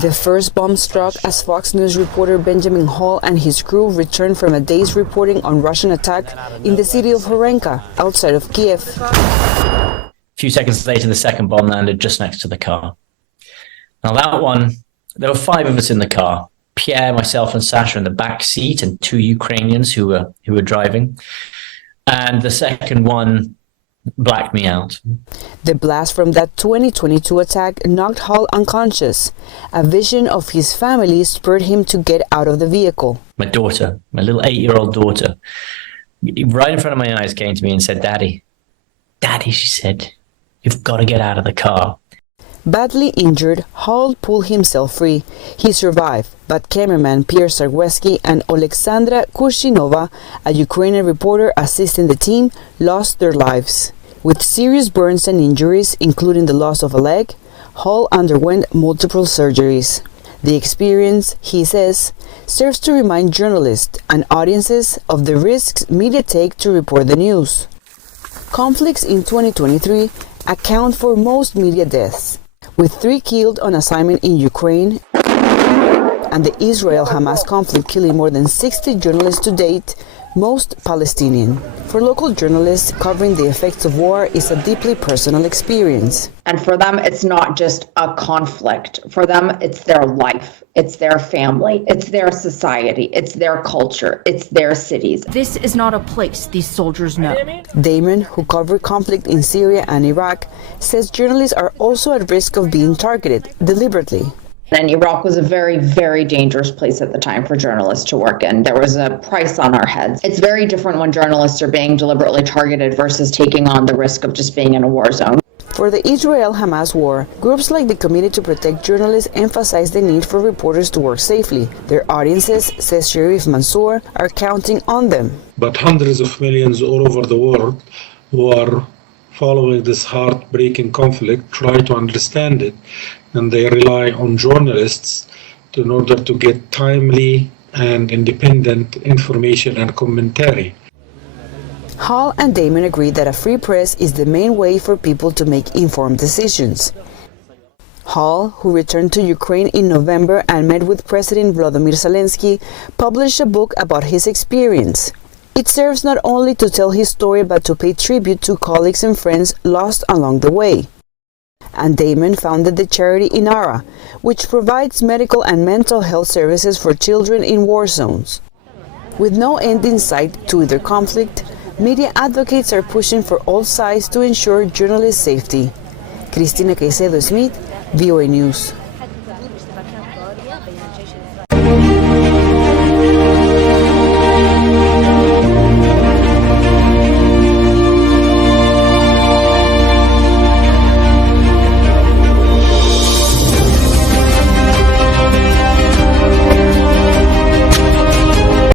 The first bomb struck as Fox News reporter Benjamin Hall and his crew returned from a day's reporting on Russian attack in the city of Horenka, outside of Kiev. A few seconds later, the second bomb landed just next to the car. Now that one, there were 5 of us in the car. Pierre, myself, and Sasha in the back seat, and 2 Ukrainians who were driving. And the second one blacked me out. The blast from that 2022 attack knocked Hall unconscious. A vision of his family spurred him to get out of the vehicle. My daughter, my little 8-year-old daughter, right in front of my eyes came to me and said, "Daddy, Daddy," she said, "you've got to get out of the car." Badly injured, Hall pulled himself free. He survived, but cameraman Pierre Sargweski and Alexandra Kurshinova, a Ukrainian reporter assisting the team, lost their lives. With serious burns and injuries, including the loss of a leg, Hall underwent multiple surgeries. The experience, he says, serves to remind journalists and audiences of the risks media take to report the news. Conflicts in 2023 account for most media deaths, with 3 killed on assignment in Ukraine and the Israel-Hamas conflict killing more than 60 journalists to date, most Palestinian. For local journalists, covering the effects of war is a deeply personal experience. And for them, it's not just a conflict. For them, it's their life, it's their family, it's their society, it's their culture, it's their cities. This is not a place these soldiers know. Damon, who covered conflict in Syria and Iraq, says journalists are also at risk of being targeted deliberately. And Iraq was a very, very dangerous place at the time for journalists to work in. There was a price on our heads. It's very different when journalists are being deliberately targeted versus taking on the risk of just being in a war zone. For the Israel-Hamas war, groups like the Committee to Protect Journalists emphasize the need for reporters to work safely. Their audiences, says Sharif Mansour, are counting on them. But hundreds of millions all over the world who are following this heartbreaking conflict try to understand it, and they rely on journalists in order to get timely and independent information and commentary. Hall and Damon agree that a free press is the main way for people to make informed decisions. Hall, who returned to Ukraine in November and met with President Volodymyr Zelensky, published a book about his experience. It serves not only to tell his story but to pay tribute to colleagues and friends lost along the way. And Damon founded the charity Inara, which provides medical and mental health services for children in war zones. With no end in sight to either conflict, media advocates are pushing for all sides to ensure journalist safety. Cristina Caicedo, Smit, VOA News.